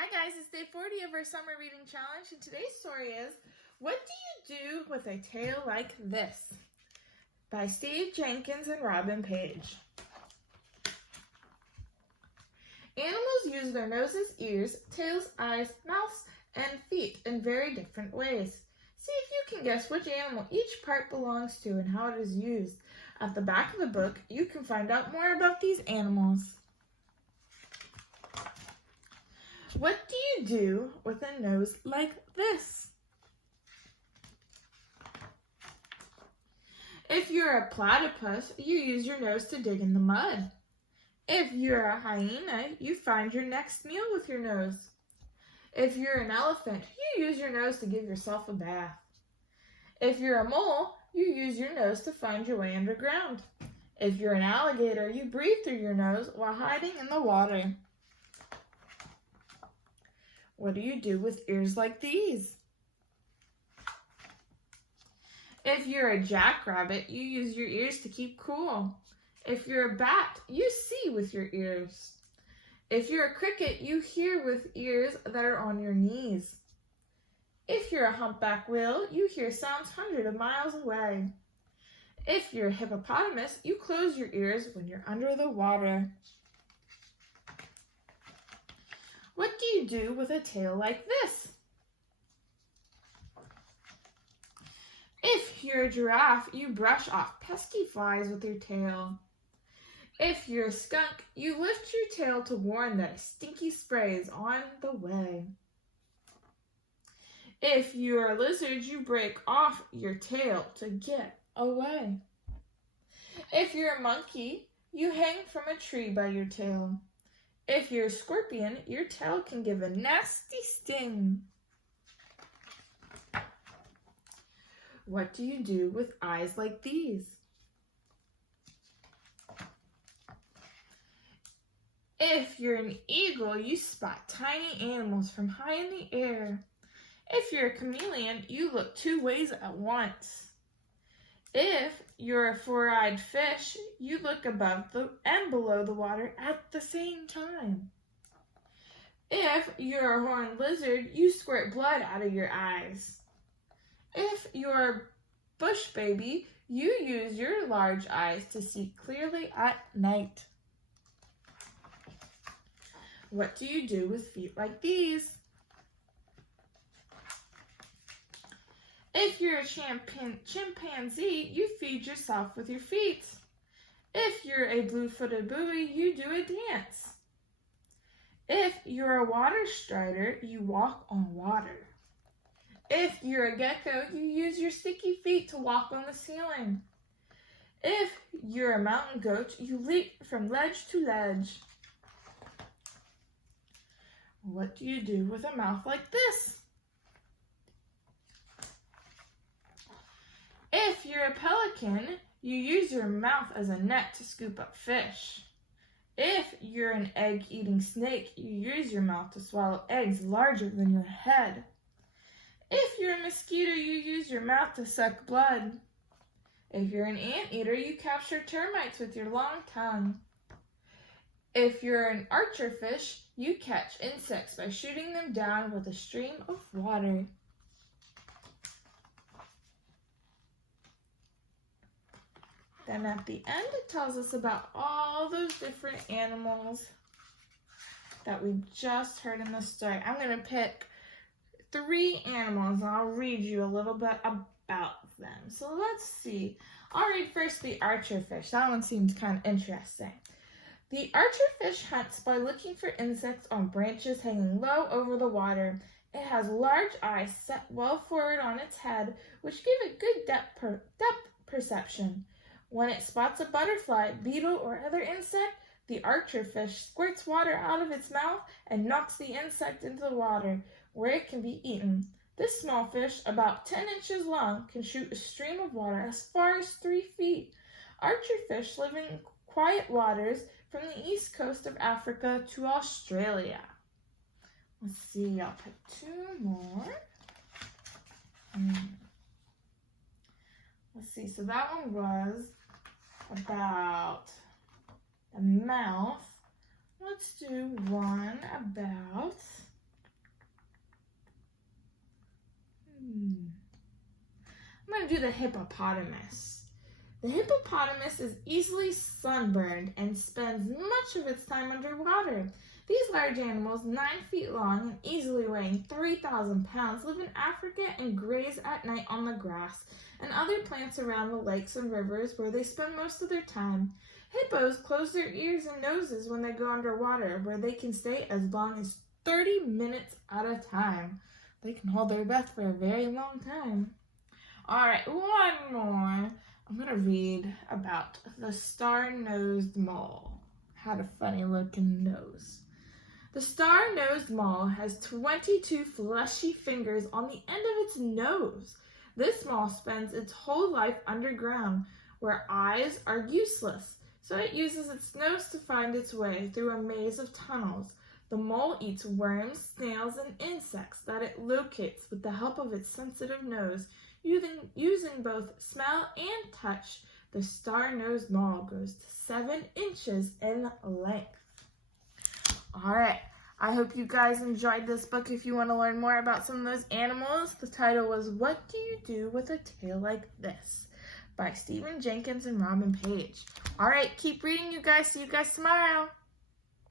Hi guys, it's day 40 of our summer reading challenge, and today's story is What Do You Do with a Tail Like This? By Steve Jenkins and Robin Page. Animals use their noses, ears, tails, eyes, mouths, and feet in very different ways. See if you can guess which animal each part belongs to and how it is used. At the back of the book, you can find out more about these animals. What do you do with a nose like this? If you're a platypus, you use your nose to dig in the mud. If you're a hyena, you find your next meal with your nose. If you're an elephant, you use your nose to give yourself a bath. If you're a mole, you use your nose to find your way underground. If you're an alligator, you breathe through your nose while hiding in the water. What do you do with ears like these? If you're a jackrabbit, you use your ears to keep cool. If you're a bat, you see with your ears. If you're a cricket, you hear with ears that are on your knees. If you're a humpback whale, you hear sounds hundreds of miles away. If you're a hippopotamus, you close your ears when you're under the water. What do you do with a tail like this? If you're a giraffe, you brush off pesky flies with your tail. If you're a skunk, you lift your tail to warn that a stinky spray is on the way. If you're a lizard, you break off your tail to get away. If you're a monkey, you hang from a tree by your tail. If you're a scorpion, your tail can give a nasty sting. What do you do with eyes like these? If you're an eagle, you spot tiny animals from high in the air. If you're a chameleon, you look two ways at once. If you're a four-eyed fish, you look above and below the water at the same time. If you're a horned lizard, you squirt blood out of your eyes. If you're a bush baby, you use your large eyes to see clearly at night. What do you do with feet like these? If you're a chimpanzee, you feed yourself with your feet. If you're a blue-footed buoy, you do a dance. If you're a water strider, you walk on water. If you're a gecko, you use your sticky feet to walk on the ceiling. If you're a mountain goat, you leap from ledge to ledge. What do you do with a mouth like this? If you're a pelican, you use your mouth as a net to scoop up fish. If you're an egg-eating snake, you use your mouth to swallow eggs larger than your head. If you're a mosquito, you use your mouth to suck blood. If you're an anteater, you capture termites with your long tongue. If you're an archerfish, you catch insects by shooting them down with a stream of water. Then at the end, it tells us about all those different animals that we just heard in the story. I'm going to pick 3 animals, and I'll read you a little bit about them. So let's see. I'll read first the archerfish. That one seems kind of interesting. The archerfish hunts by looking for insects on branches hanging low over the water. It has large eyes set well forward on its head, which give it good depth perception. When it spots a butterfly, beetle, or other insect, the archerfish squirts water out of its mouth and knocks the insect into the water, where it can be eaten. This small fish, about 10 inches long, can shoot a stream of water as far as 3 feet. Archerfish live in quiet waters from the east coast of Africa to Australia. Let's see, I'll pick 2 more. Let's see, so that one was about the mouth. Let's do one about going to do the hippopotamus. The hippopotamus is easily sunburned and spends much of its time underwater. These large animals, 9 feet long and easily weighing 3,000 pounds, live in Africa and graze at night on the grass and other plants around the lakes and rivers where they spend most of their time. Hippos close their ears and noses when they go underwater, where they can stay as long as 30 minutes at a time. They can hold their breath for a very long time. All right, one more. I'm going to read about the star-nosed mole. Had a funny looking nose. The star-nosed mole has 22 fleshy fingers on the end of its nose. This mole spends its whole life underground, where eyes are useless, so it uses its nose to find its way through a maze of tunnels. The mole eats worms, snails, and insects that it locates with the help of its sensitive nose. Using both smell and touch, the star-nosed mole goes to 7 inches in length. All right, I hope you guys enjoyed this book. If you want to learn more about some of those animals, the title was What Do You Do with a Tail Like This? By Stephen Jenkins and Robin Page. All right, keep reading, you guys. See you guys tomorrow.